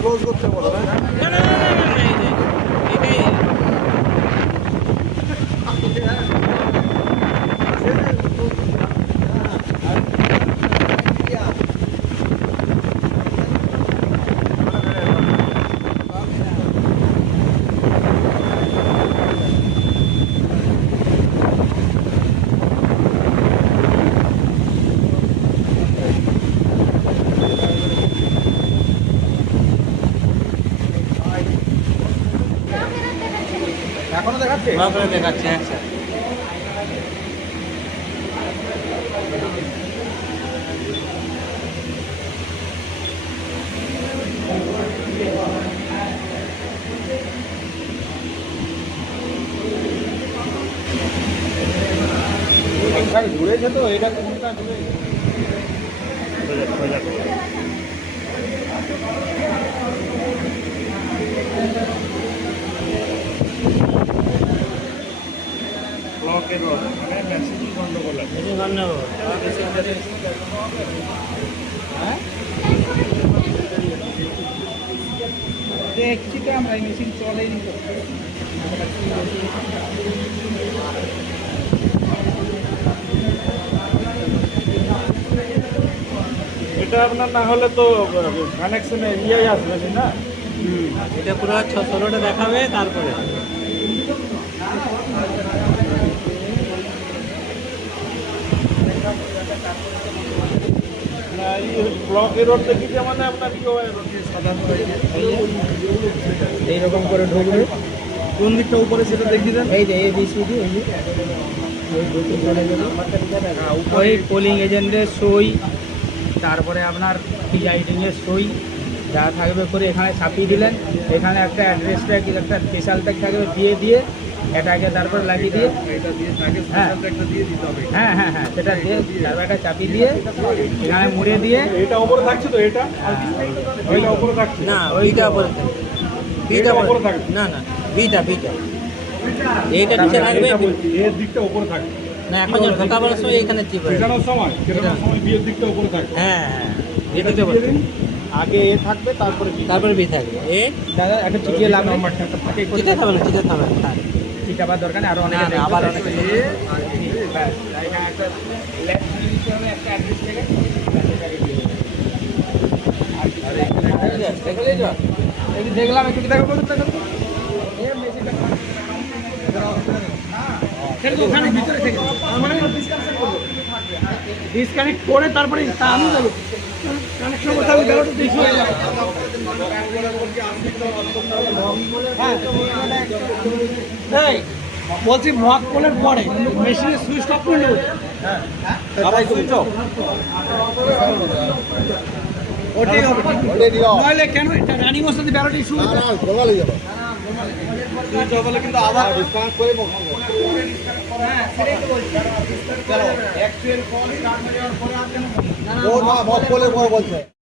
Close করতে বলো না। এখনো দেখাচ্ছে? দেখাচ্ছে হ্যাঁ স্যার। ঘুরেছে তো এটা কোনটা ঘুরে ব্লকের মানে মেসেজিং গন্ডগোল আছে। দেখছি তো আমরা এই মেশিন চলেনি তো। এটা আপনার না হলে তো কানেকশনে ইয়ে আসবে না। এটা পুরো 16টা দেখাবে তারপরে ব্লক এরর দেখি যে মানে আপনার কি হয় এইরকম করে ঢুকবে। কোন দিকটা উপরে সেটা দেখিয়ে দেন। এই যে ABCD এই যে ওই পোলিং এজেন্টের সই, তারপরে আপনার প্রিজাইডিংয়ের সই যা থাকবে করে এখানে ছাপিয়ে দিলেন। এখানে একটা অ্যাড্রেস ট্যাগ একটা স্পেশাল ট্যাগ থাকবে দিয়ে এটাকে তারপর লাগিয়ে দিয়ে হ্যাঁ হ্যাঁ হ্যাঁ হ্যাঁ সেটা দিয়ে তারপর একটা চাপিয়ে দিয়ে এখানে মুড়ে দিয়ে এটা উপরে থাকছে তো এটা ওইটা উপরে থাকছে না ওইটা উপরে থাকে বিটা উপরে থাকে না না বিটা এইটা নিচে রাখবে এর দিকটা উপরে থাকে না এখন যখন ঢোকাবার সময় এখানে চিপে শেখানোর সময় বিয়ের দিকটা উপরে থাকে। হ্যাঁ হ্যাঁ এটা দিয়ে বলতে আগে এ থাকবে তারপরে বি থাকবে এ দাদা একটা চিঠিয়ে লাগবে নাম্বারটা একটা ফাঁকে করে চিঠি থাকবে না চিঠি থাকবে না চিঠি আবার দরকার নেই আরো অনেক আবার অনেকে ব্যাস এখানে একটা লেফট দিতে হবে একটা অ্যাড্রেস থেকে দেখলাম একটু দেখা করতে ওখানে ভিতরে থেকে ডিসকানেক্ট করে তারপরে আমি যাবো কানেকশন করতে হবে ব্যাপারটা দেখি হ্যাঁ বলছি মক পোলের পরে মেশিনের সুইচ অফ করে নেব। হ্যাঁ আবার সুইচ অফ ওটাই হবে নইলে কেন এটা রানিং ওর সাথে ব্যাপারটা ইস্যু না গোলমাল হয়ে যাবে। সুইচ অফ হলে কিন্তু আবার ডিসকানেক্ট করে হ্যাঁ সেটাই তো বলছি চলো অ্যাকচুয়াল কল স্টার্ট হয়ে যাওয়ার পরে আর কেন ও না মক পোলের পরে বলছে।